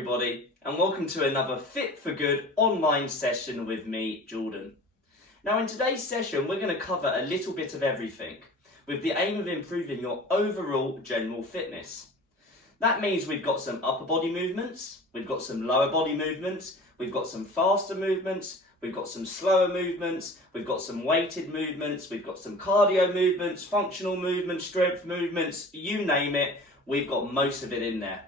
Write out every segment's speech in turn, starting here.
everybody, and welcome to another Fit for Good online session with me, Jordan. Now in today's session we're going to cover a little bit of everything with the aim of improving your overall general fitness. That means we've got some upper body movements, we've got some lower body movements, we've got some faster movements, we've got some slower movements, we've got some weighted movements, we've got some cardio movements, functional movements, strength movements, you name it, we've got most of it in there.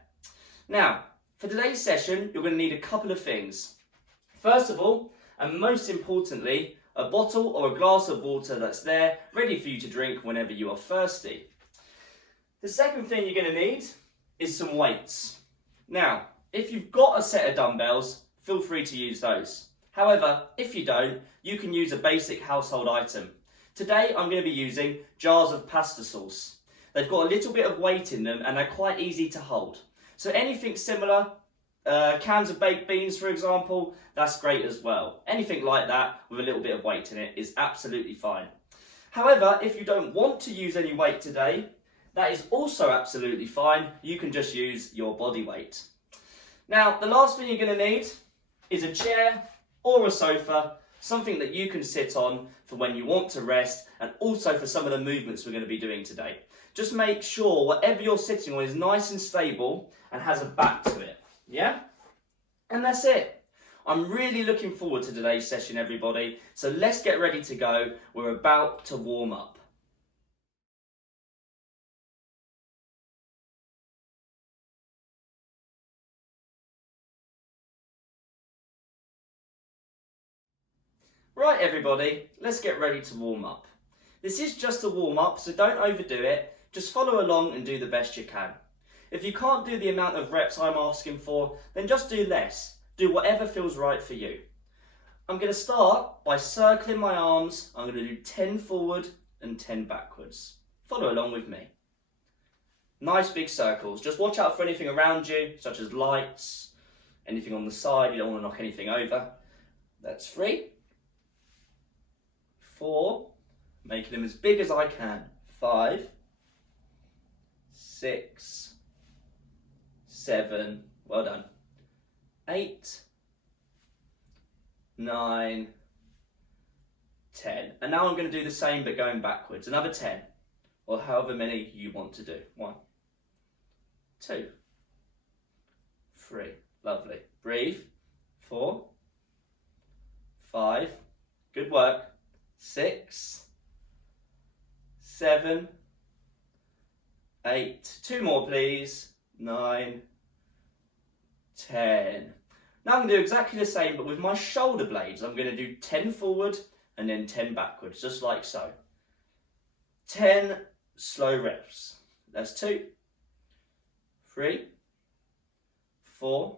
Now, for today's session, you're going to need a couple of things. First of all, and most importantly, a bottle or a glass of water that's there, ready for you to drink whenever you are thirsty. The second thing you're going to need is some weights. Now, if you've got a set of dumbbells, feel free to use those. However, if you don't, you can use a basic household item. Today, I'm going to be using jars of pasta sauce. They've got a little bit of weight in them and they're quite easy to hold. So anything similar, cans of baked beans for example, that's great as well. Anything like that with a little bit of weight in it is absolutely fine. However, if you don't want to use any weight today, that is also absolutely fine. You can just use your body weight. Now, the last thing you're going to need is a chair or a sofa, something that you can sit on for when you want to rest and also for some of the movements we're going to be doing today. Just make sure whatever you're sitting on is nice and stable and has a back to it, yeah? And that's it. I'm really looking forward to today's session, everybody. So let's get ready to go. We're about to warm up. Right, everybody, let's get ready to warm up. This is just a warm up, so don't overdo it. Just follow along and do the best you can. If you can't do the amount of reps I'm asking for, then just do less. Do whatever feels right for you. I'm going to start by circling my arms. I'm going to do 10 forward and 10 backwards. Follow along with me. Nice big circles. Just watch out for anything around you, such as lights, anything on the side. You don't want to knock anything over. That's 3, 4, making them as big as I can. 5, 6, 7, well done, 8, 9, 10. And now I'm going to do the same but going backwards. Another 10, or however many you want to do. 1, 2, 3, lovely. Breathe. 4, 5, good work. 6, 7, 8, 2 more please. 9, 10. Now I'm going to do exactly the same but with my shoulder blades. I'm going to do 10 forward and then 10 backwards, just like so. 10 slow reps. That's 2, 3, 4,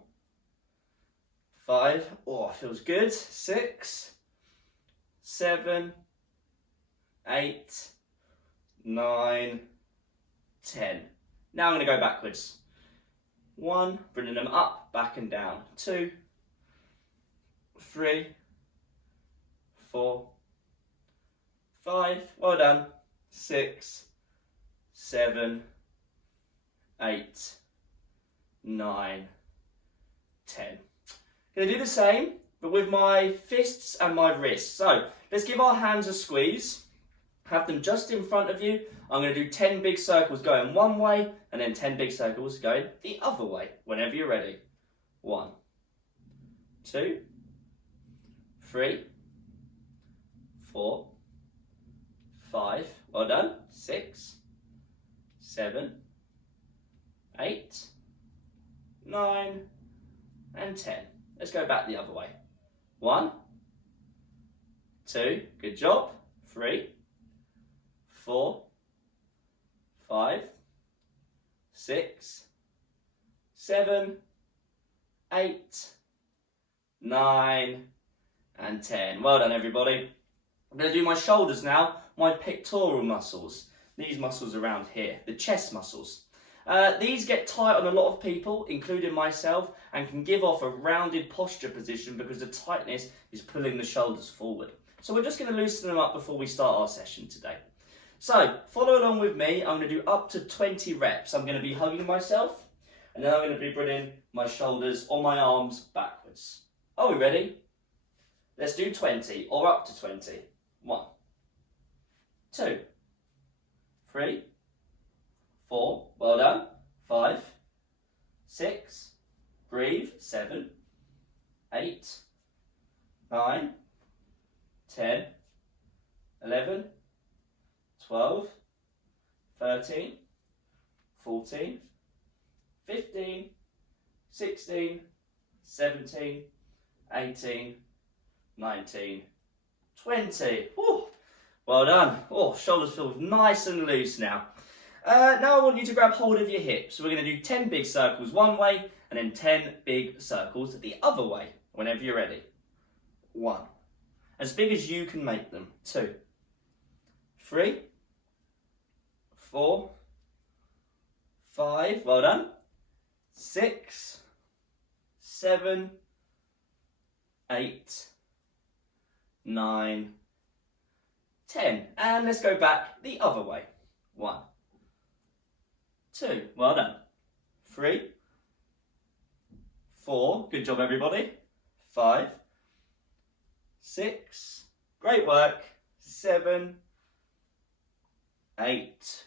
5, oh, feels good. 6, 7, 8, 9, 10. Now I'm going to go backwards. 1, bringing them up, back and down. 2, 3, 4, 5, well done. 6, 7, 8, 9, 10. Going to do the same, but with my fists and my wrists. So let's give our hands a squeeze. Have them just in front of you. I'm going to do 10 big circles going one way and then 10 big circles going the other way whenever you're ready. 1, 2, 3, 4, 5, well done. 6, 7, 8, 9, and 10. Let's go back the other way. 1, 2, good job. 3, 4, 5, 6, 7, 8, 9, and 10. Well done, everybody. I'm going to do my shoulders now, my pectoral muscles. These muscles around here, the chest muscles. These get tight on a lot of people, including myself, and can give off a rounded posture position because the tightness is pulling the shoulders forward. So we're just going to loosen them up before we start our session today. So follow along with me. I'm going to do up to 20 reps. I'm going to be hugging myself. And then I'm going to be bringing my shoulders or my arms backwards. Are we ready? Let's do 20 or up to 20. 1, 2, 3, 4, well done. 5, 6, breathe, 7, 8, 9, 10, 11, 12, 13, 14, 15, 16, 17, 18, 19, 20. Woo. Well done. Oh, shoulders feel nice and loose now. Now I want you to grab hold of your hips. So we're going to do 10 big circles one way and then 10 big circles the other way whenever you're ready. 1. As big as you can make them. 2, 3, 4, 5, well done. 6, 7, 8, 9, 10. And let's go back the other way. 1, 2, well done. 3, 4, good job everybody. 5, 6, great work. 7, 8,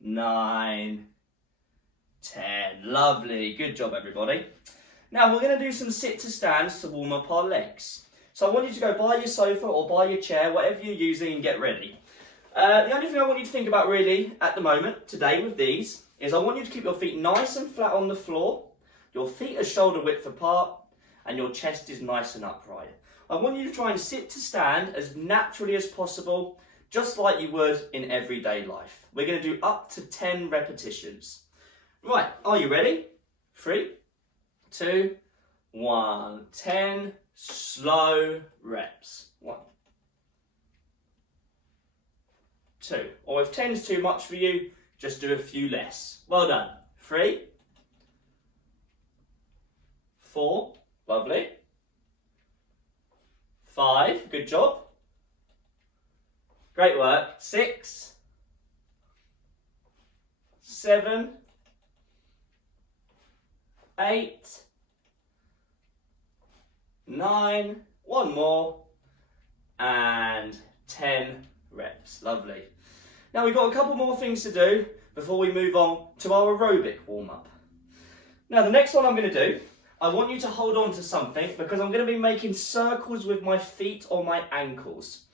9, 10. Lovely, good job everybody. Now we're going to do some sit to stands to warm up our legs. So I want you to go by your sofa or by your chair, whatever you're using, and get ready. The only thing I want you to think about really at the moment, today with these, is I want you to keep your feet nice and flat on the floor, your feet are shoulder width apart, and your chest is nice and upright. I want you to try and sit to stand as naturally as possible, just like you would in everyday life. We're going to do up to 10 repetitions. Right, are you ready? 3, 2, 1. 10 slow reps. 1, 2. Or if 10 is too much for you, just do a few less. Well done. 3, 4, lovely. 5, good job. Great work. 6, 7, 8, 9, one more, and 10 reps. Lovely. Now we've got a couple more things to do before we move on to our aerobic warm-up. Now the next one I'm going to do, I want you to hold on to something because I'm going to be making circles with my feet or my ankles.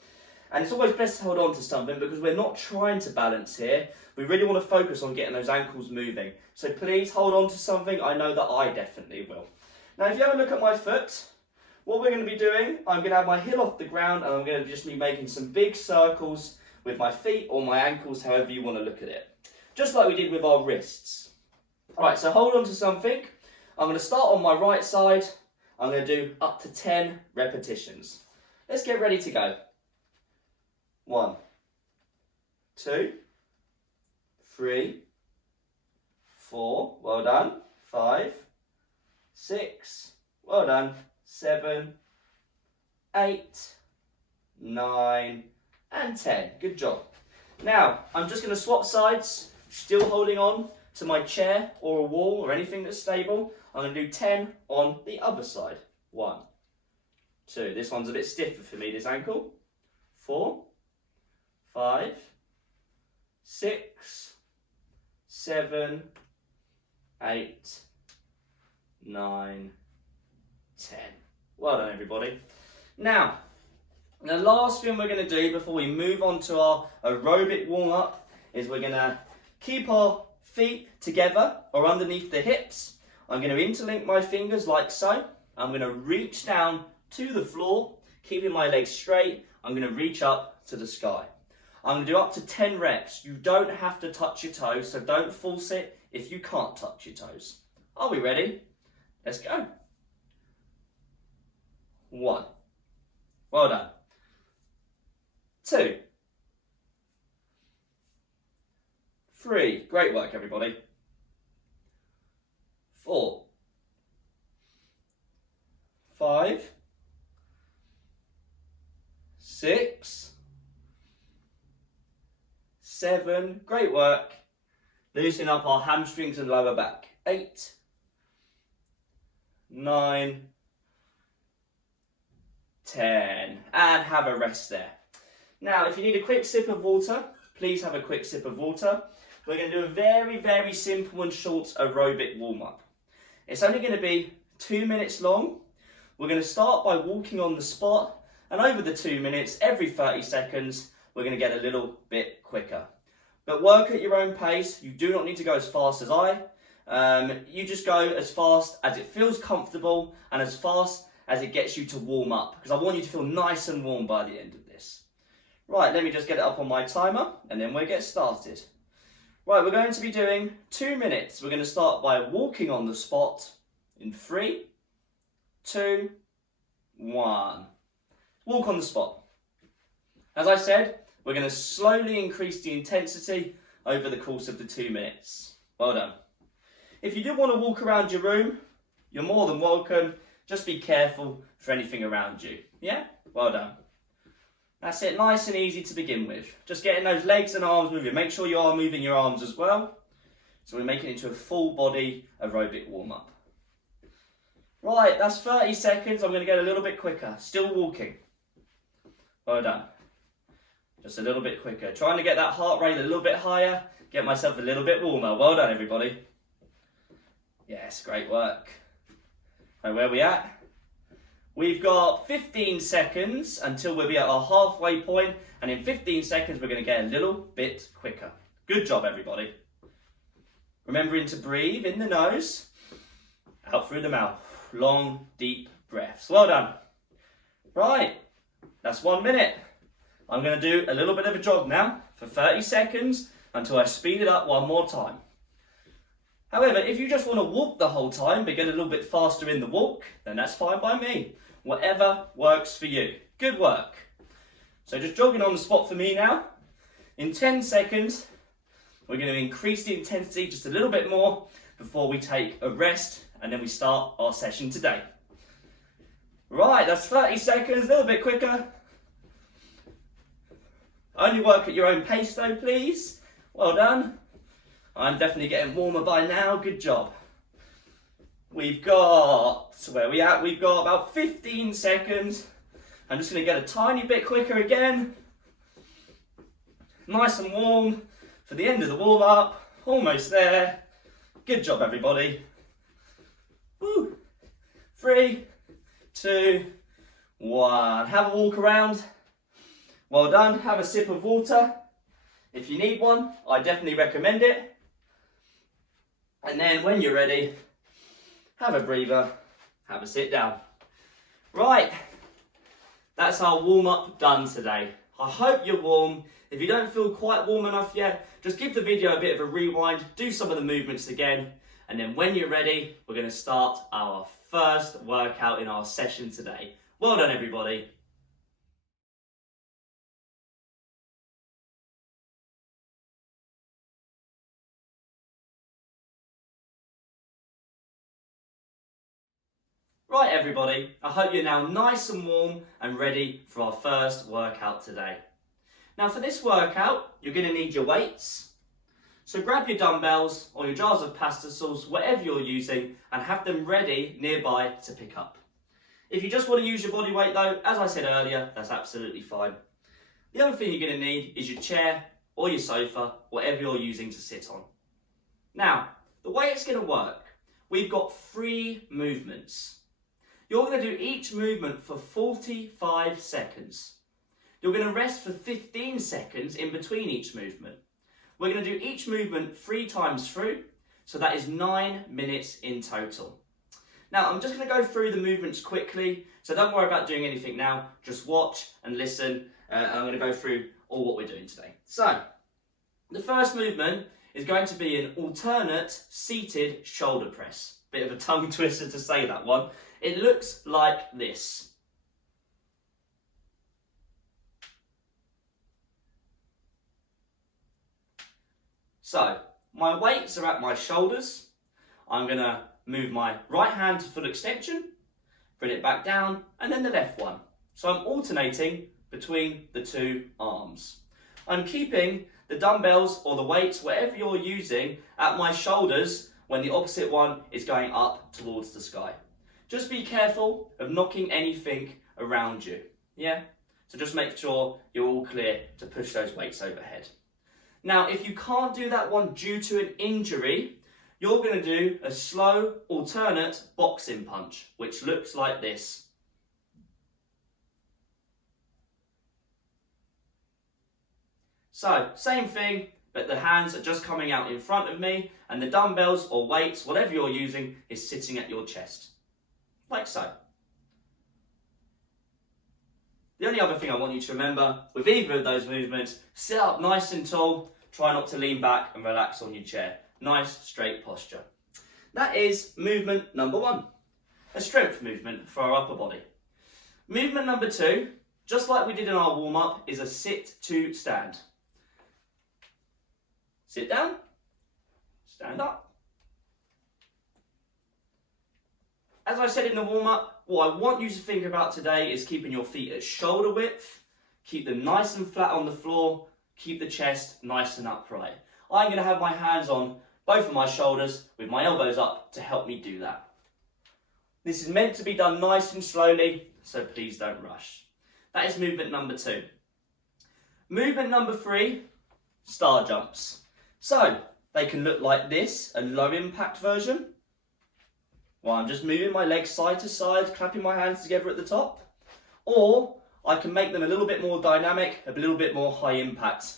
And it's always best to hold on to something because we're not trying to balance here. We really want to focus on getting those ankles moving. So please hold on to something. I know that I definitely will. Now if you have a look at my foot, what we're going to be doing, I'm going to have my heel off the ground and I'm going to just be making some big circles with my feet or my ankles, however you want to look at it. Just like we did with our wrists. Alright, so hold on to something. I'm going to start on my right side. I'm going to do up to 10 repetitions. Let's get ready to go. 1, 2, 3, 4, well done. 5, 6, well done. 7, 8, 9, and 10. Good job. Now, I'm just going to swap sides, still holding on to my chair or a wall or anything that's stable. I'm going to do 10 on the other side. 1, 2. This one's a bit stiffer for me, this ankle. 4, 5, 6, 7, 8, 9, 10. Well done, everybody. Now, the last thing we're going to do before we move on to our aerobic warm-up is we're going to keep our feet together or underneath the hips. I'm going to interlink my fingers like so. I'm going to reach down to the floor, keeping my legs straight. I'm going to reach up to the sky. I'm going to do up to 10 reps. You don't have to touch your toes, so don't force it if you can't touch your toes. Are we ready? Let's go. 1. Well done. 2. 3. Great work, everybody. 4. 5. 6. 7. Great work. Loosening up our hamstrings and lower back. 8, 9, 10, and have a rest there. Now, if you need a quick sip of water, please have a quick sip of water. We're going to do a very, very simple and short aerobic warm-up. It's only going to be 2 minutes long. We're going to start by walking on the spot, and over the 2 minutes, every 30 seconds, we're going to get a little bit quicker. But work at your own pace. You do not need to go as fast as I. You just go as fast as it feels comfortable and as fast as it gets you to warm up, because I want you to feel nice and warm by the end of this. Right, let me just get it up on my timer and then we'll get started. Right, we're going to be doing 2 minutes. We're going to start by walking on the spot in 3, 2, 1. Walk on the spot. As I said, we're going to slowly increase the intensity over the course of the 2 minutes. Well done. If you do want to walk around your room, you're more than welcome. Just be careful for anything around you. Yeah? Well done. That's it, nice and easy to begin with. Just getting those legs and arms moving. Make sure you are moving your arms as well. So we're making it into a full body aerobic warm-up. Right, that's 30 seconds. I'm going to get a little bit quicker. Still walking. Well done. Just a little bit quicker. Trying to get that heart rate a little bit higher. Get myself a little bit warmer. Well done, everybody. Yes, great work. Right, where are we at? We've got 15 seconds until we'll be at our halfway point, and in 15 seconds we're going to get a little bit quicker. Good job, everybody. Remembering to breathe in the nose, out through the mouth. Long, deep breaths. Well done. Right, that's 1 minute. I'm going to do a little bit of a jog now for 30 seconds until I speed it up one more time. However, if you just want to walk the whole time but get a little bit faster in the walk, then that's fine by me. Whatever works for you. Good work. So just jogging on the spot for me now. In 10 seconds, we're going to increase the intensity just a little bit more before we take a rest and then we start our session today. Right, that's 30 seconds, a little bit quicker. Only work at your own pace though, please. Well done. I'm definitely getting warmer by now. Good job. We've got, where are we at? We've got about 15 seconds. I'm just going to get a tiny bit quicker again. Nice and warm for the end of the warm-up. Almost there. Good job, everybody. Woo. 3, 2, 1. Have a walk around. Well done. Have a sip of water. If you need one, I definitely recommend it. And then when you're ready, have a breather, have a sit down. Right, that's our warm-up done today. I hope you're warm. If you don't feel quite warm enough yet, just give the video a bit of a rewind, do some of the movements again, and then when you're ready, we're going to start our first workout in our session today. Well done, everybody. Right, everybody, I hope you're now nice and warm and ready for our first workout today. Now for this workout, you're going to need your weights. So grab your dumbbells or your jars of pasta sauce, whatever you're using, and have them ready nearby to pick up. If you just want to use your body weight though, as I said earlier, that's absolutely fine. The other thing you're going to need is your chair or your sofa, whatever you're using to sit on. Now, the way it's going to work, we've got 3 movements. You're going to do each movement for 45 seconds. You're going to rest for 15 seconds in between each movement. We're going to do each movement 3 times through, so that is 9 minutes in total. Now, I'm just going to go through the movements quickly, so don't worry about doing anything now. Just watch and listen, and I'm going to go through all what we're doing today. So, the first movement is going to be an alternate seated shoulder press. Bit of a tongue twister to say that one. It looks like this. So, my weights are at my shoulders. I'm going to move my right hand to full extension, bring it back down, and then the left one. So I'm alternating between the 2 arms. I'm keeping the dumbbells or the weights, whatever you're using, at my shoulders when the opposite one is going up towards the sky. Just be careful of knocking anything around you, yeah? So just make sure you're all clear to push those weights overhead. Now, if you can't do that one due to an injury, you're going to do a slow alternate boxing punch, which looks like this. So, same thing, but the hands are just coming out in front of me, and the dumbbells or weights, whatever you're using, is sitting at your chest. Like so. The only other thing I want you to remember with either of those movements, sit up nice and tall, try not to lean back and relax on your chair. Nice straight posture. That is movement number 1, a strength movement for our upper body. Movement number 2, just like we did in our warm-up, is a sit to stand. Sit down, stand up. As I said in the warm-up, what I want you to think about today is keeping your feet at shoulder width, keep them nice and flat on the floor, keep the chest nice and upright. I'm going to have my hands on both of my shoulders with my elbows up to help me do that. This is meant to be done nice and slowly, so please don't rush. That is movement number 2. Movement number 3, star jumps. So, they can look like this, a low impact version. Well, I'm just moving my legs side to side, clapping my hands together at the top. Or, I can make them a little bit more dynamic, a little bit more high impact,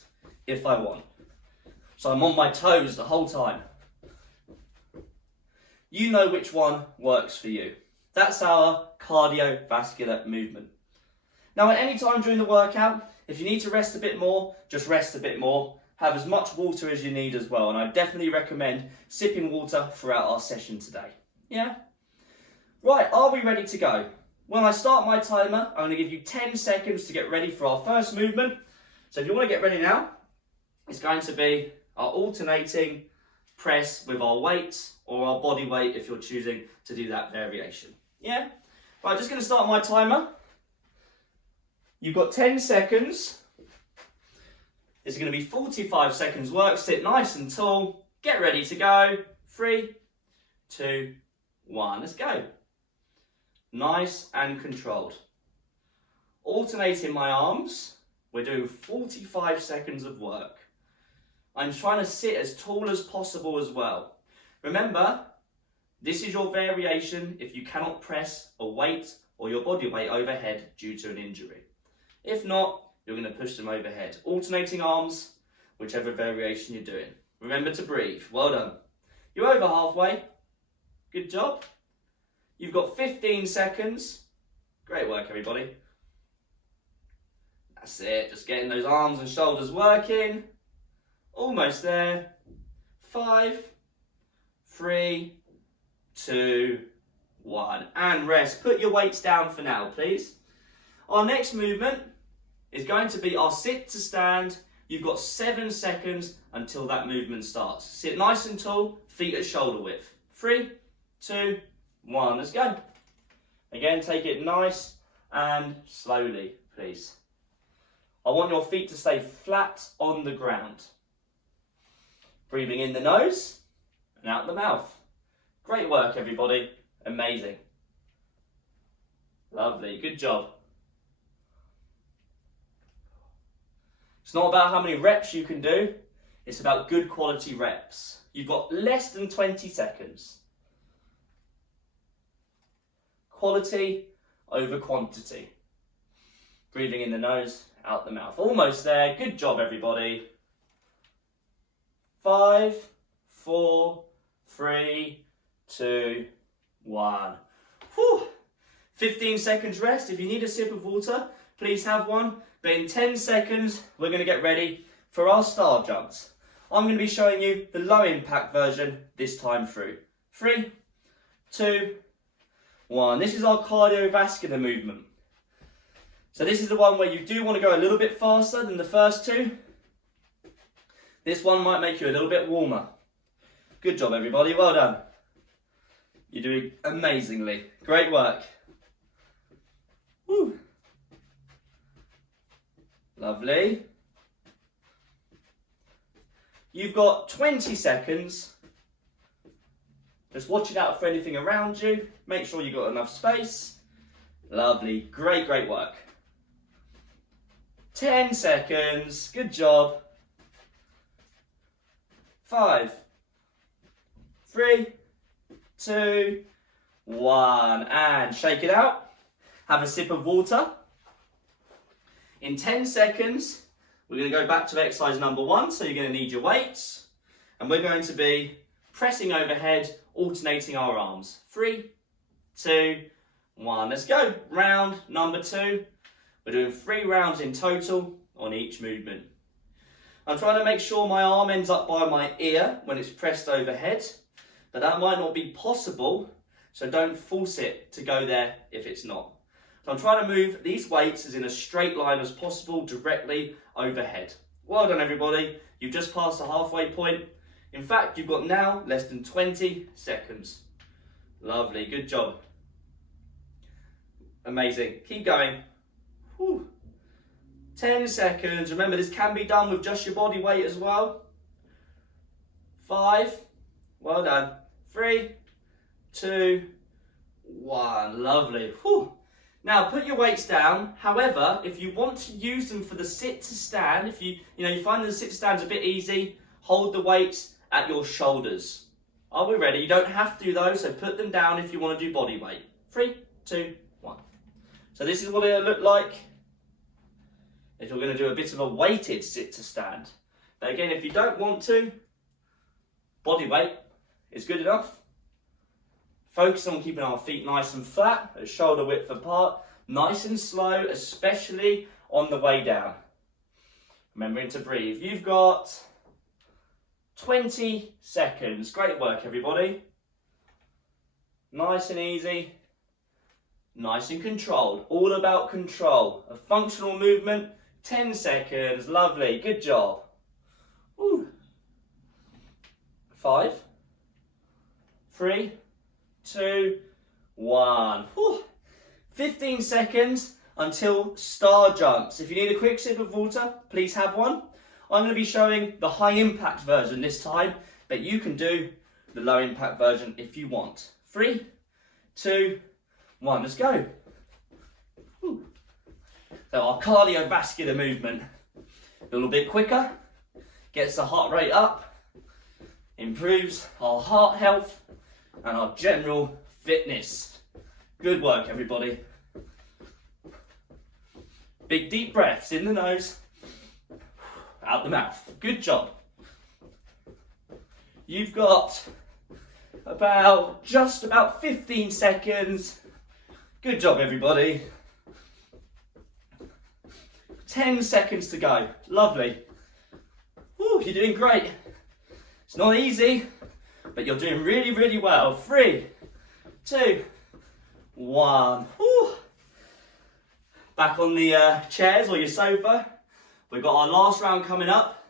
if I want. So I'm on my toes the whole time. You know which one works for you. That's our cardiovascular movement. Now at any time during the workout, if you need to rest a bit more, just rest a bit more. Have as much water as you need as well. And I definitely recommend sipping water throughout our session today. Yeah? Right, are we ready to go? When I start my timer, I'm going to give you 10 seconds to get ready for our first movement. So if you want to get ready now, it's going to be our alternating press with our weights or our body weight if you're choosing to do that variation. Yeah? Right, just going to start my timer. You've got 10 seconds. It's going to be 45 seconds work. Sit nice and tall. Get ready to go. 3, 2, 1. Let's go. Nice and controlled. Alternating my arms. We're doing 45 seconds of work. I'm trying to sit as tall as possible as well. Remember, this is your variation if you cannot press a weight or your body weight overhead due to an injury. If not, you're going to push them overhead. Alternating arms, whichever variation you're doing. Remember to breathe. Well done. You're over halfway. Good job. You've got 15 seconds. Great work, everybody. That's it. Just getting those arms and shoulders working. Almost there. 5, 3, 2, 1. And rest. Put your weights down for now, please. Our next movement is going to be our sit to stand. You've got 7 seconds until that movement starts. Sit nice and tall, feet at shoulder width. 3, 2, 1. Let's go. Again, take it nice and slowly, please. I want your feet to stay flat on the ground. Breathing in the nose and out the mouth. Great work, everybody. Amazing. Lovely. Good job. It's not about how many reps you can do. It's about good quality reps. You've got less than 20 seconds. Quality over quantity. Breathing in the nose, out the mouth. Almost there. Good job, everybody. 5, 4, 3, 2, 1. Whew. 15 seconds rest. If you need a sip of water, please have one. But in 10 seconds, we're going to get ready for our star jumps. I'm going to be showing you the low impact version this time through. 3, 2, 1. This is our cardiovascular movement. So this is the one where you do want to go a little bit faster than the first two. This one might make you a little bit warmer. Good job, everybody. Well done. You're doing amazingly. Great work. Woo. Lovely. You've got 20 seconds Just watch it out for anything around you. Make sure you've got enough space. Lovely, great, great work. 10 seconds, good job. 5, 3, 2, 1, and shake it out. Have a sip of water. In 10 seconds, we're going to go back to exercise number 1, so you're going to need your weights. And we're going to be pressing overhead, alternating our arms. 3, 2, 1, let's go. Round number 2. We're doing 3 rounds in total on each movement. I'm trying to make sure my arm ends up by my ear when it's pressed overhead, but that might not be possible, so don't force it to go there if it's not. So I'm trying to move these weights as in a straight line as possible, directly overhead. Well done, everybody. You've just passed the halfway point. In fact, you've got now less than 20 seconds. Lovely, good job. Amazing, keep going. Whew. 10 seconds. Remember, this can be done with just your body weight as well. 5, well done. 3, 2, 1, lovely. Whew. Now put your weights down. However, if you want to use them for the sit to stand, if you find the sit to stand is a bit easy, hold the weights at your shoulders. Are we ready? You don't have to do those, so put them down if you want to do body weight. 3, 2, 1. So this is what it'll look like if you're going to do a bit of a weighted sit to stand. But again, if you don't want to, body weight is good enough. Focus on keeping our feet nice and flat, at shoulder width apart, nice and slow, especially on the way down. Remembering to breathe. You've got 20 seconds. Great work, everybody. Nice and easy, nice and controlled. All about control. A functional movement, 10 seconds. Lovely, good job. Woo. 5, 3, 2, 1. Whew. 15 seconds until star jumps. If you need a quick sip of water, please have one. I'm going to be showing the high impact version this time, but you can do the low impact version if you want. 3, 2, 1, let's go. Whew. So our cardiovascular movement, a little bit quicker, gets the heart rate up, improves our heart health and our general fitness. Good work, everybody. Big deep breaths in the nose, out the mouth. Good job. You've got just about 15 seconds. Good job, everybody. 10 seconds to go. Lovely. Woo, you're doing great. It's not easy, but you're doing really, really well. 3, 2, 1. Woo. Back on the chairs or your sofa. We've got our last round coming up.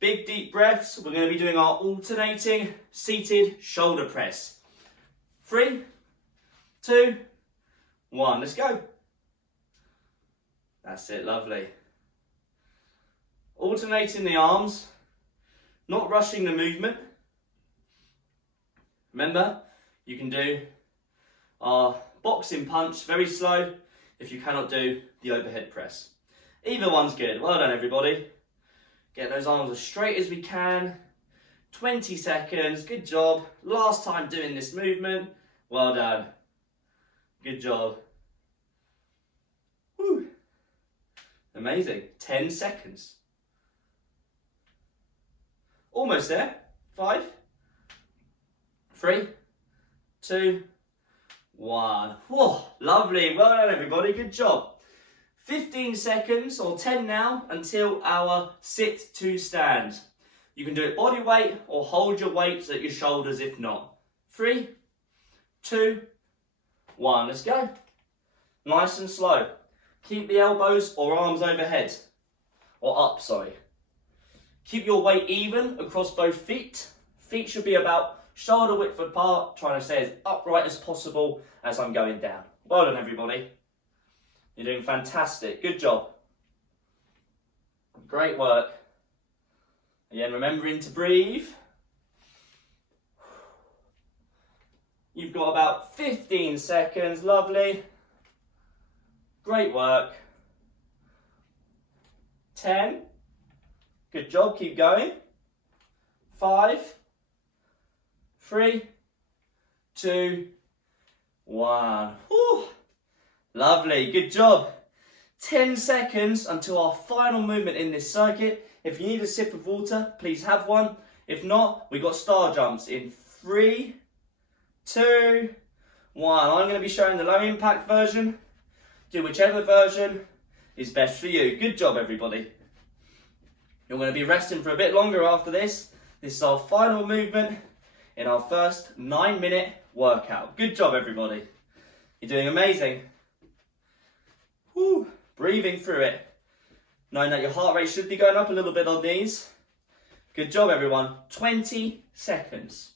Big deep breaths. We're going to be doing our alternating seated shoulder press. 3, 2, 1. Let's go. That's it, lovely. Alternating the arms, not rushing the movement. Remember, you can do our boxing punch very slow if you cannot do the overhead press. Either one's good. Well done, everybody. Get those arms as straight as we can. 20 seconds. Good job. Last time doing this movement. Well done. Good job. Whew. Amazing. 10 seconds. Almost there. 5, 3, 2, 1. Whoa, lovely. Well done, everybody. Good job. 15 seconds or 10 now until our sit to stand. You can do it body weight or hold your weights at your shoulders if not. 3, 2, 1. Let's go. Nice and slow. Keep the elbows or arms overhead. Or up, sorry. Keep your weight even across both feet. Feet should be about shoulder width apart, trying to stay as upright as possible as I'm going down. Well done, everybody. You're doing fantastic. Good job. Great work. Again, remembering to breathe. got about 15 seconds, lovely. Great work. 10, good job, keep going. 5, 3, 2, 1. Whew. Lovely, good job. 10 seconds until our final movement in this circuit. If you need a sip of water, please have one. If not, we got star jumps in 3, 2, 1. I'm going to be showing the low impact version. Do whichever version is best for you. Good job, everybody. You're going to be resting for a bit longer after this. This is our final movement in our first 9-minute workout. Good job, everybody. You're doing amazing. Whew. Breathing through it. Knowing that your heart rate should be going up a little bit on these. Good job, everyone. 20 seconds.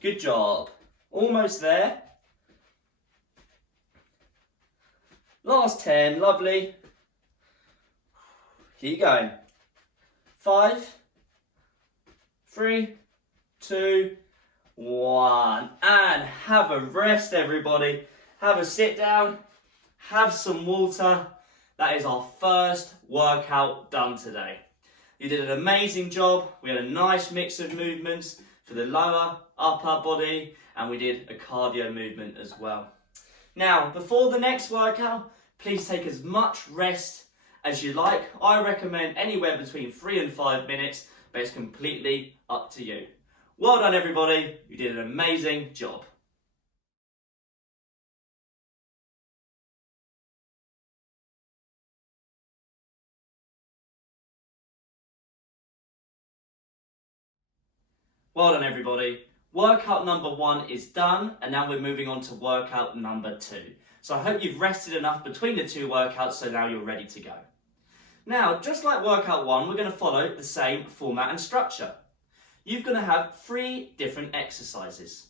Good job. Almost there. Last 10, lovely. Keep going. 5, 3, 2, 1. And have a rest, everybody. Have a sit down. Have some water. That is our first workout done today. You did an amazing job. We had a nice mix of movements for the lower, upper body, and we did a cardio movement as well. Now, before the next workout, please take as much rest as you like. I recommend anywhere between 3 and 5 minutes, but it's completely up to you. Well done, everybody. You did an amazing job. Well done, everybody. Workout number 1 is done, and now we're moving on to workout number 2. So I hope you've rested enough between the 2 workouts, so now you're ready to go. Now, just like workout 1, we're going to follow the same format and structure. You're going to have 3 different exercises.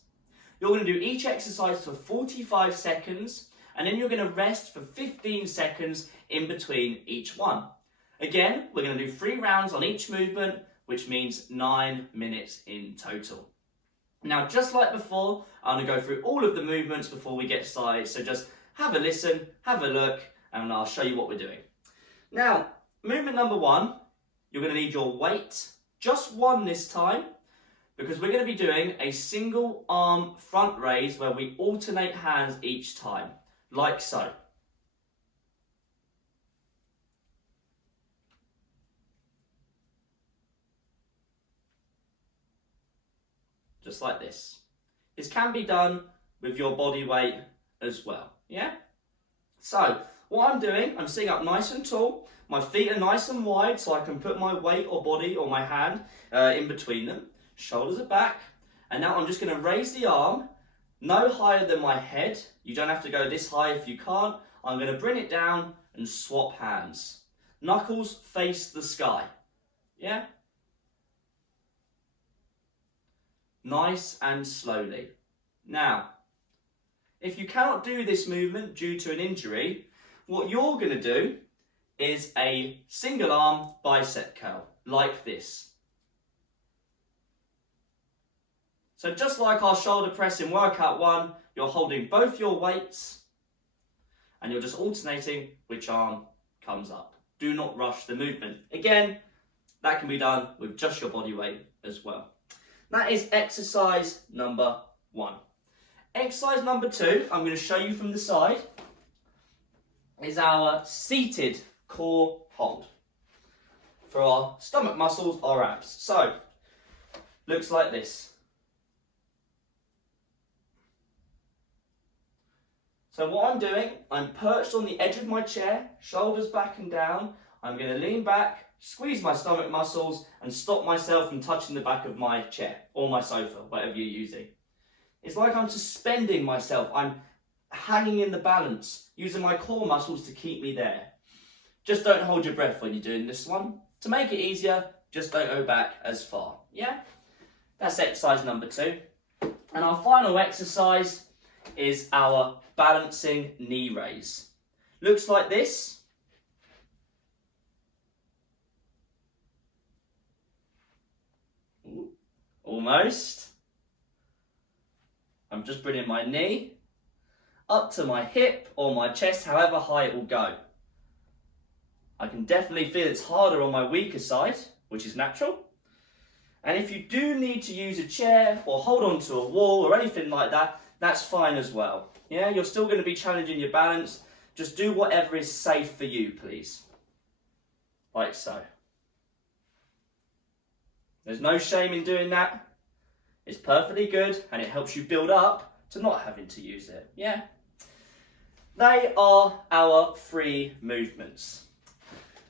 You're going to do each exercise for 45 seconds, and then you're going to rest for 15 seconds in between each one. Again, we're going to do 3 rounds on each movement, which means 9 minutes in total. Now, just like before, I'm going to go through all of the movements before we get started, so just have a listen, have a look, and I'll show you what we're doing. Now, movement number 1, you're going to need your weight, just one this time, because we're going to be doing a single arm front raise where we alternate hands each time, like so. Just like this. This can be done with your body weight as well, yeah? So, what I'm doing, I'm sitting up nice and tall, my feet are nice and wide so I can put my weight or body or my hand in between them, shoulders are back, and now I'm just going to raise the arm, no higher than my head. You don't have to go this high if you can't. I'm going to bring it down and swap hands. Knuckles face the sky, yeah? Nice and slowly. Now, if you cannot do this movement due to an injury, what you're going to do is a single arm bicep curl, like this. So just like our shoulder press in workout 1, you're holding both your weights and you're just alternating which arm comes up. Do not rush the movement. Again, that can be done with just your body weight as well. That is exercise number 1. Exercise number 2, I'm going to show you from the side, is our seated core hold for our stomach muscles, our abs. So, looks like this. So what I'm doing, I'm perched on the edge of my chair, shoulders back and down. I'm going to lean back, squeeze my stomach muscles and stop myself from touching the back of my chair or my sofa, whatever you're using. It's like I'm suspending myself. I'm hanging in the balance, using my core muscles to keep me there. Just don't hold your breath when you're doing this one. To make it easier, just don't go back as far. Yeah? That's exercise number 2. And our final exercise is our balancing knee raise. Looks like this. Almost. I'm just bringing my knee up to my hip or my chest, however high it will go. I can definitely feel it's harder on my weaker side, which is natural. And if you do need to use a chair or hold onto a wall or anything like that, that's fine as well. Yeah, you're still going to be challenging your balance. Just do whatever is safe for you, please. Like so. There's no shame in doing that. It's perfectly good and it helps you build up to not having to use it. Yeah. They are our 3 movements.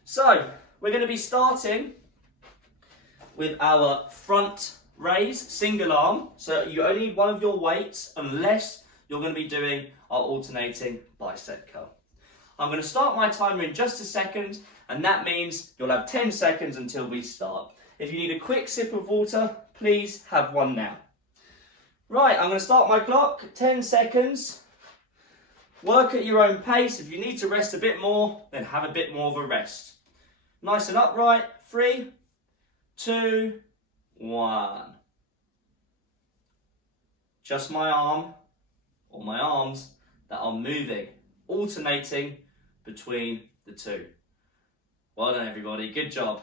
So, we're going to be starting with our front raise, single arm. So you only need one of your weights unless you're going to be doing our alternating bicep curl. I'm going to start my timer in just a second, and that means you'll have 10 seconds until we start. If you need a quick sip of water, please have one now. Right, I'm going to start my clock, 10 seconds. Work at your own pace. If you need to rest a bit more, then have a bit more of a rest. Nice and upright. 3, 2, 1. Just my arm or my arms that are moving, alternating between the 2. Well done, everybody. Good job.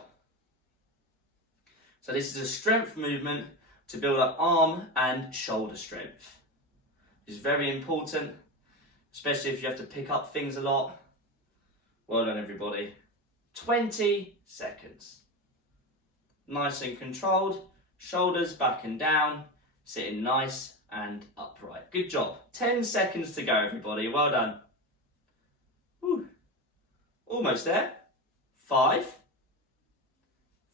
So this is a strength movement to build up arm and shoulder strength. It's very important, especially if you have to pick up things a lot. Well done, everybody. 20 seconds. Nice and controlled, shoulders back and down, sitting nice and upright. Good job. 10 seconds to go, everybody. Well done. Whew. Almost there. 5,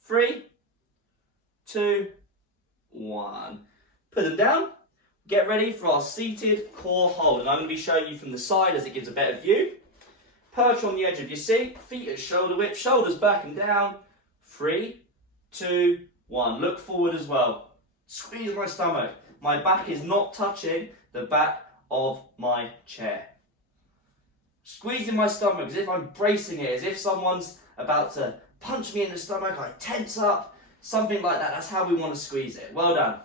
3, 2, 1. Put them down. Get ready for our seated core hold. And I'm going to be showing you from the side as it gives a better view. Perch on the edge of your seat, feet at shoulder width, shoulders back and down. 3, 2, 1. Look forward as well. Squeeze my stomach. My back is not touching the back of my chair. Squeezing my stomach as if I'm bracing it, as if someone's about to punch me in the stomach. I tense up, something like that. That's how we want to squeeze it. Well done.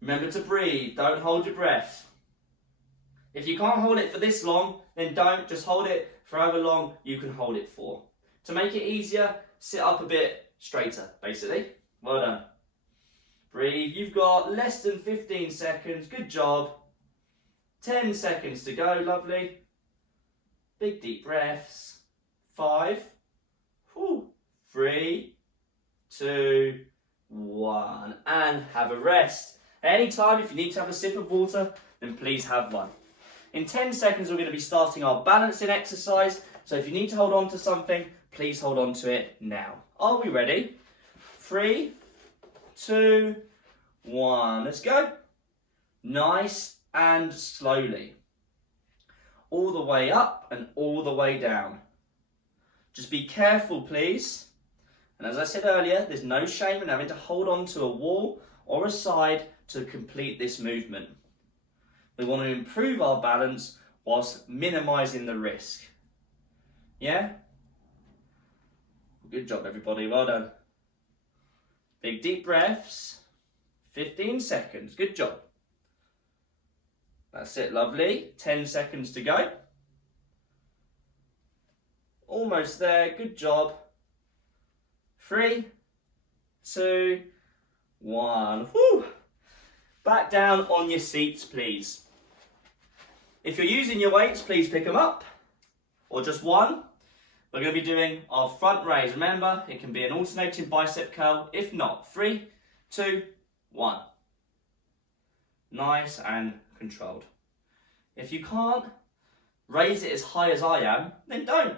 Remember to breathe. Don't hold your breath. If you can't hold it for this long, then don't. Just hold it for however long you can hold it for. To make it easier, sit up a bit straighter, basically. Well done. Breathe. You've got less than 15 seconds. Good job. 10 seconds to go. Lovely. Big deep breaths. 5, 3, 2, 1. And have a rest. Anytime, if you need to have a sip of water, then please have one. In 10 seconds, we're going to be starting our balancing exercise. So if you need to hold on to something, please hold on to it now. Are we ready? 3, 2, 1. Let's go. Nice and slowly. All the way up and all the way down. Just be careful, please. And as I said earlier, there's no shame in having to hold on to a wall or a side to complete this movement. We want to improve our balance whilst minimizing the risk. Yeah? Good job, everybody. Well done. Big deep breaths. 15 seconds. Good job. That's it, lovely. 10 seconds to go. Almost there. Good job. 3, 2, 1. Whew. Back down on your seats, please. If you're using your weights, please pick them up. Or just one. We're going to be doing our front raise. Remember, it can be an alternating bicep curl. If not, 3, 2, 1. Nice and controlled. If you can't raise it as high as I am, then don't.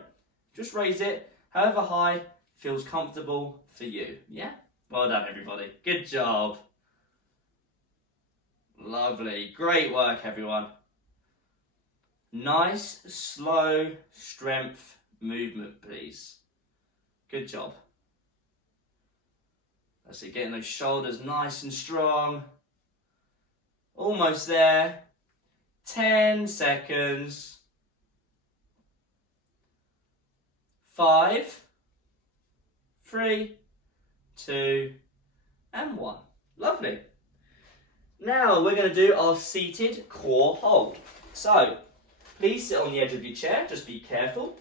Just raise it however high feels comfortable for you. Yeah? Well done, everybody. Good job. Lovely. Great work, everyone. Nice, slow strength movement, please. Good job. That's it. Getting those shoulders nice and strong. Almost there. 10 seconds. 5, 3, 2, and 1. Lovely. Now we're going to do our seated core hold. So, please sit on the edge of your chair, just be careful.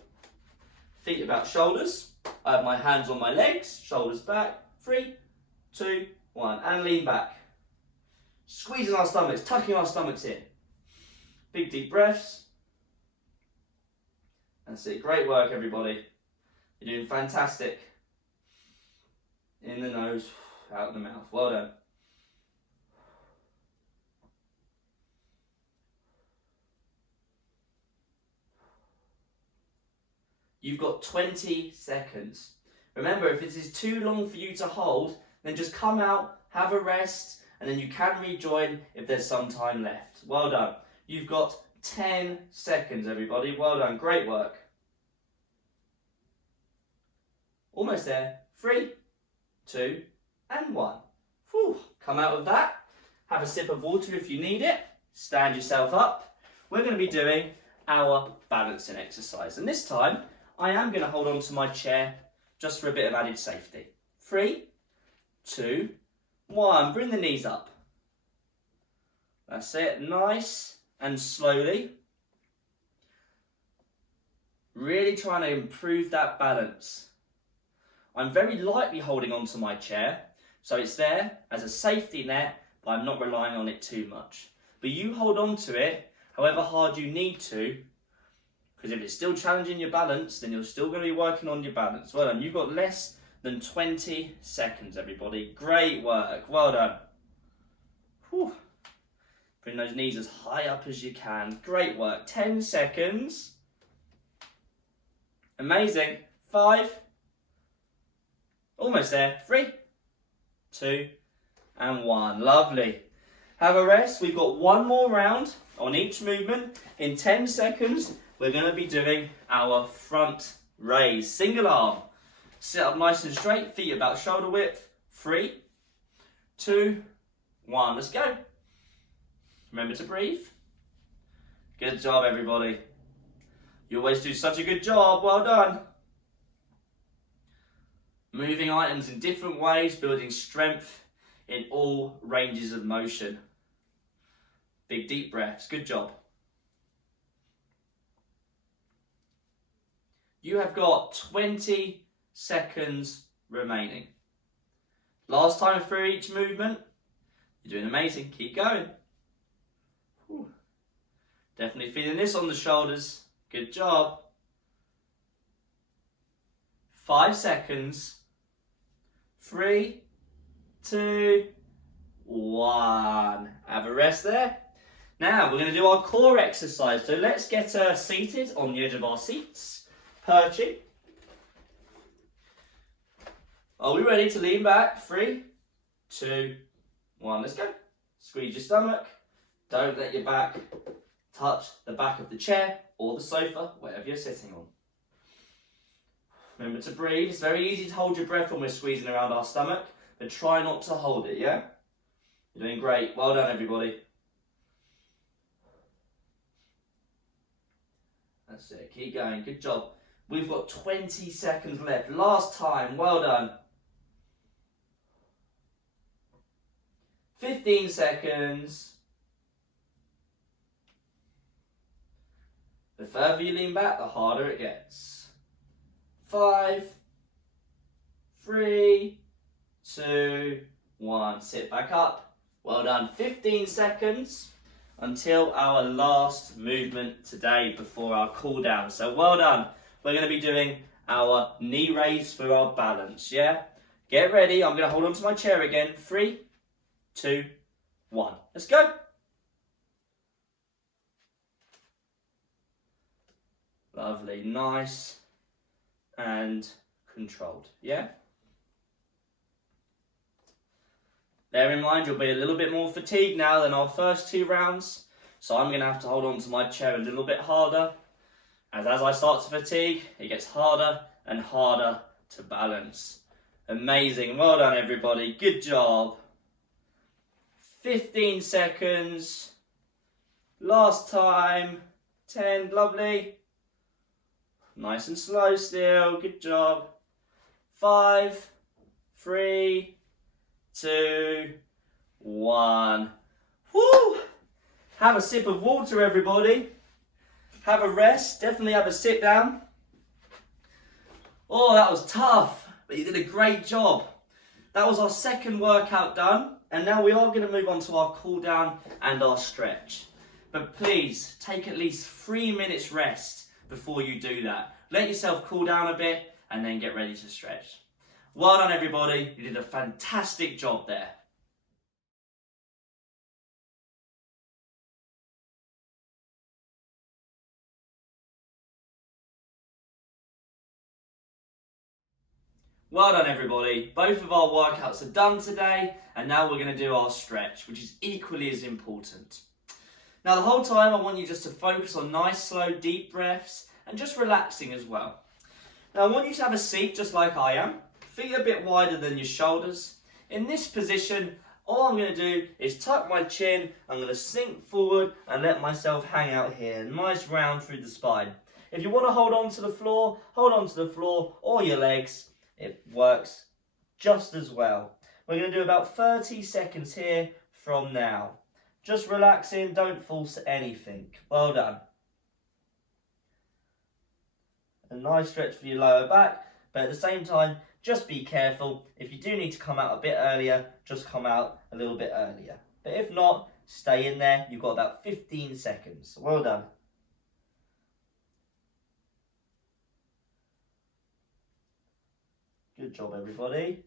Feet about shoulders. I have my hands on my legs, shoulders back. 3, 2, 1, and lean back. Squeezing our stomachs, tucking our stomachs in. Big deep breaths. That's it, great work everybody. You're doing fantastic. In the nose, out the mouth, well done. You've got 20 seconds. Remember, if this is too long for you to hold, then just come out, have a rest, and then you can rejoin if there's some time left. Well done. You've got 10 seconds, everybody. Well done. Great work. Almost there. 3, 2, and 1. Whew. Come out of that. Have a sip of water if you need it. Stand yourself up. We're going to be doing our balancing exercise. And this time, I am going to hold on to my chair just for a bit of added safety. 3, 2, 1. Bring the knees up. That's it. Nice and slowly. Really trying to improve that balance. I'm very lightly holding on to my chair, so it's there as a safety net, but I'm not relying on it too much. But you hold on to it however hard you need to, because if it's still challenging your balance, then you're still going to be working on your balance. Well done. You've got less than 20 seconds, everybody. Great work. Well done. Whew. Bring those knees as high up as you can. Great work. 10 seconds. Amazing. 5. Almost there. 3, 2, and 1. Lovely. Have a rest. We've got one more round on each movement. In 10 seconds, we're going to be doing our front raise. Single arm. Sit up nice and straight. Feet about shoulder width. 3, 2, 1. Let's go. Remember to breathe. Good job, everybody. You always do such a good job. Well done. Moving items in different ways, building strength in all ranges of motion. Big deep breaths. Good job. You have got 20 seconds remaining. Last time through each movement. You're doing amazing. Keep going. Whew. Definitely feeling this on the shoulders. Good job. 5 seconds. 3, 2, 1. Have a rest there. Now we're going to do our core exercise. So let's get seated on the edge of our seats. Perching. Are we ready to lean back? 3, 2, 1. Let's go. Squeeze your stomach. Don't let your back touch the back of the chair or the sofa, whatever you're sitting on. Remember to breathe. It's very easy to hold your breath when we're squeezing around our stomach, but try not to hold it, yeah? You're doing great. Well done, everybody. That's it. Keep going. Good job. We've got 20 seconds left. Last time. Well done. 15 seconds. The further you lean back, the harder it gets. 5, 3, 2, 1. Sit back up. Well done. 15 seconds until our last movement today before our cool down. So well done. We're going to be doing our knee raise for our balance, yeah? Get ready. I'm going to hold on to my chair again. 3, 2, 1. Let's go. Lovely. Nice and controlled, yeah? Bear in mind, you'll be a little bit more fatigued now than our first 2 rounds, so I'm going to have to hold on to my chair a little bit harder. As I start to fatigue, it gets harder and harder to balance. Amazing. Well done, everybody. Good job. 15 seconds. Last time. 10. Lovely. Nice and slow still. Good job. 5, 3, 2, 1. Woo! Have a sip of water, everybody. Have a rest. Definitely have a sit down. Oh, that was tough, but you did a great job. That was our second workout done, and now we are going to move on to our cool down and our stretch. But please, take at least 3 minutes rest before you do that. Let yourself cool down a bit, and then get ready to stretch. Well done, everybody. You did a fantastic job there. Well done, everybody. Both of our workouts are done today, and now we're going to do our stretch, which is equally as important. Now, the whole time, I want you just to focus on nice, slow, deep breaths and just relaxing as well. Now, I want you to have a seat just like I am, feet a bit wider than your shoulders. In this position, all I'm going to do is tuck my chin, I'm going to sink forward and let myself hang out here, nice round through the spine. If you want to hold on to the floor, hold on to the floor or your legs. It works just as well. We're going to do about 30 seconds here from now. Just relaxing, don't force anything. Well done. A nice stretch for your lower back, but at the same time, just be careful. If you do need to come out a bit earlier, just come out a little bit earlier. But if not, stay in there. You've got about 15 seconds. Well done. Good job, everybody.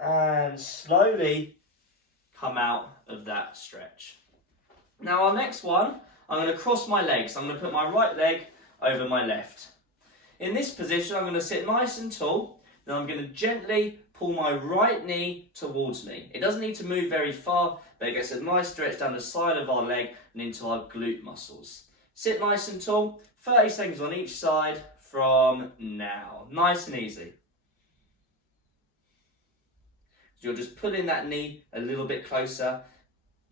And slowly come out of that stretch. Now our next one, I'm going to cross my legs. I'm going to put my right leg over my left. In this position, I'm going to sit nice and tall. Then I'm going to gently pull my right knee towards me. It doesn't need to move very far, but it gets a nice stretch down the side of our leg and into our glute muscles. Sit nice and tall, 30 seconds on each side from now. Nice and easy. So you're just pulling that knee a little bit closer,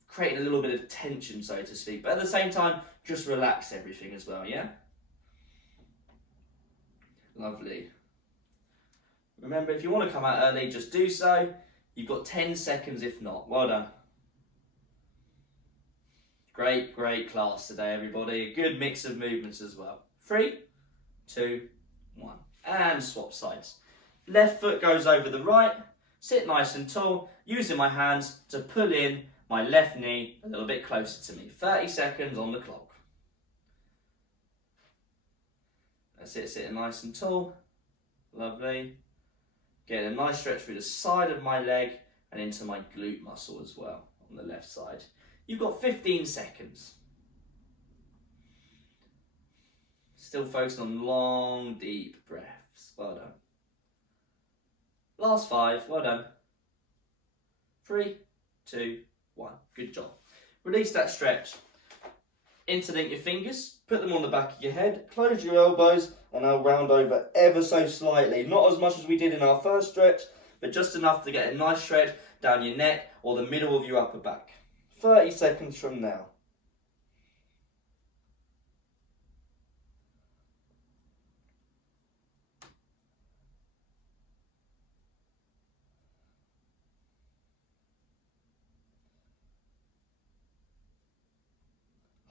creating a little bit of tension, so to speak. But at the same time, just relax everything as well, yeah? Lovely. Remember, if you want to come out early, just do so. You've got 10 seconds if not. Well done. Great, great class today, everybody. A good mix of movements as well. 3, 2, 1. And swap sides. Left foot goes over the right. Sit nice and tall, using my hands to pull in my left knee a little bit closer to me. 30 seconds on the clock. That's it, sitting nice and tall. Lovely. Getting a nice stretch through the side of my leg and into my glute muscle as well on the left side. You've got 15 seconds. Still focusing on long, deep breaths. Well done. Last 5. Well done. 3, 2, 1. Good job. Release that stretch. Interlink your fingers. Put them on the back of your head. Close your elbows and I'll round over ever so slightly. Not as much as we did in our first stretch, but just enough to get a nice stretch down your neck or the middle of your upper back. 30 seconds from now.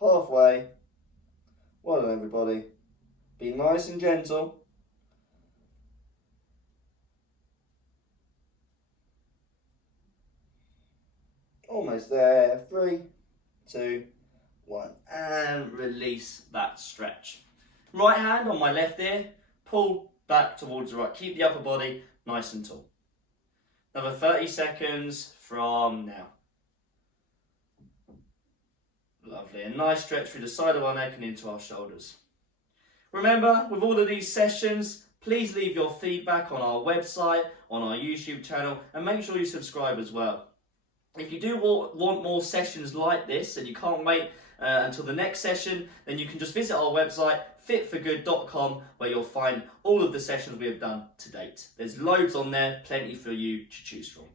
Halfway. Well done, everybody. Be nice and gentle. Almost there. 3, 2, 1. And release that stretch. Right hand on my left ear. Pull back towards the right. Keep the upper body nice and tall. Another 30 seconds from now. Lovely. A nice stretch through the side of our neck and into our shoulders. Remember, with all of these sessions, please leave your feedback on our website, on our YouTube channel, and make sure you subscribe as well. If you do want more sessions like this and you can't wait until the next session, then you can just visit our website, fitforgood.com, where you'll find all of the sessions we have done to date. There's loads on there, plenty for you to choose from.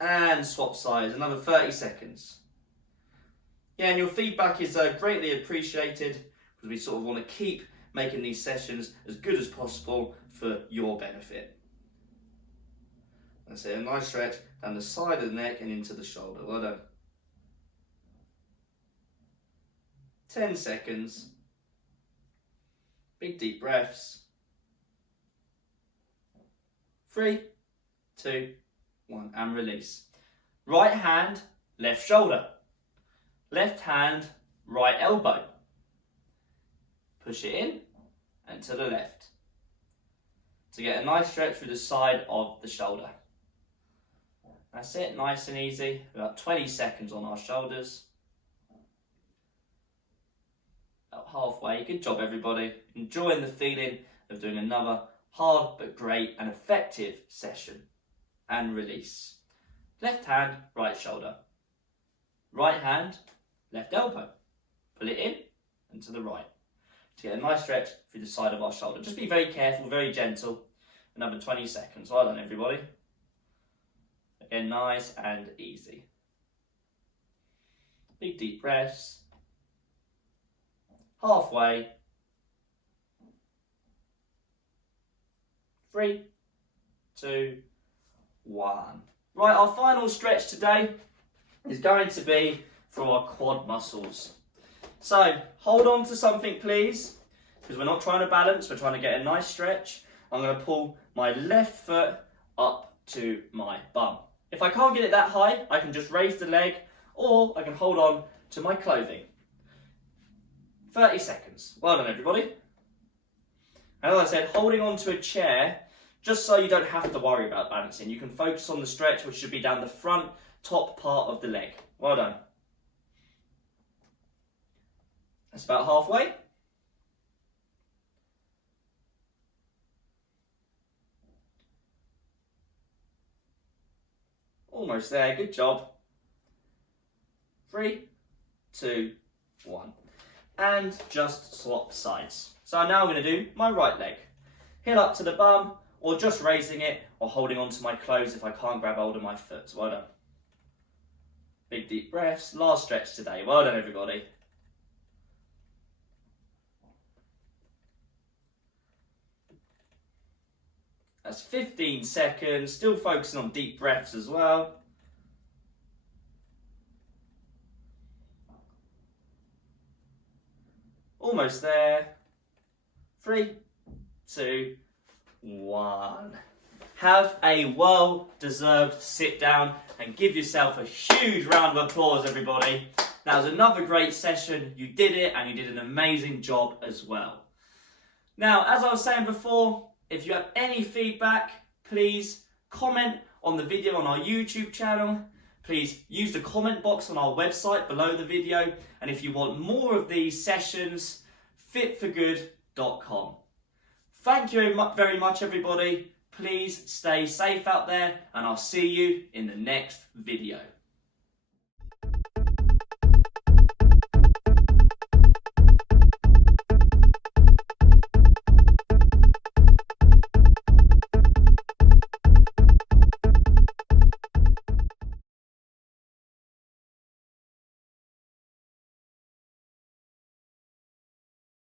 And swap sides, another 30 seconds. Yeah, and your feedback is greatly appreciated because we sort of want to keep making these sessions as good as possible for your benefit. That's it, a nice stretch down the side of the neck and into the shoulder. Well done. 10 seconds. Big deep breaths. 3, 2, 1, and release. Right hand, left shoulder. Left hand, right elbow. Push it in and to the left. To get a nice stretch through the side of the shoulder. That's it, nice and easy. About 20 seconds on our shoulders. About halfway. Good job, everybody. Enjoying the feeling of doing another hard but great and effective session. And release. Left hand, right shoulder. Right hand, left elbow. Pull it in and to the right. To get a nice stretch through the side of our shoulder. Just be very careful, very gentle. Another 20 seconds. Well done, everybody. Again, nice and easy. Big deep breaths. Halfway. 3, 2, 1. Right, our final stretch today is going to be for our quad muscles. So, hold on to something, please, because we're not trying to balance, we're trying to get a nice stretch. I'm going to pull my left foot up to my bum. If I can't get it that high, I can just raise the leg, or I can hold on to my clothing. 30 seconds. Well done, everybody. And as I said, holding on to a chair, just so you don't have to worry about balancing. You can focus on the stretch, which should be down the front, top part of the leg. Well done. That's about halfway. Almost there, good job. 3, 2, 1. And just swap sides. So now I'm going to do my right leg. Heel up to the bum, or just raising it, or holding onto my clothes if I can't grab hold of my foot. Well done. Big deep breaths. Last stretch today. Well done, everybody. That's 15 seconds, still focusing on deep breaths as well. Almost there. 3, 2, 1. Have a well-deserved sit down and give yourself a huge round of applause, everybody. That was another great session. You did it, and you did an amazing job as well. Now, as I was saying before, if you have any feedback, please comment on the video on our YouTube channel. Please use the comment box on our website below the video. And if you want more of these sessions, fitforgood.com. Thank you very much, everybody. Please stay safe out there, and I'll see you in the next video.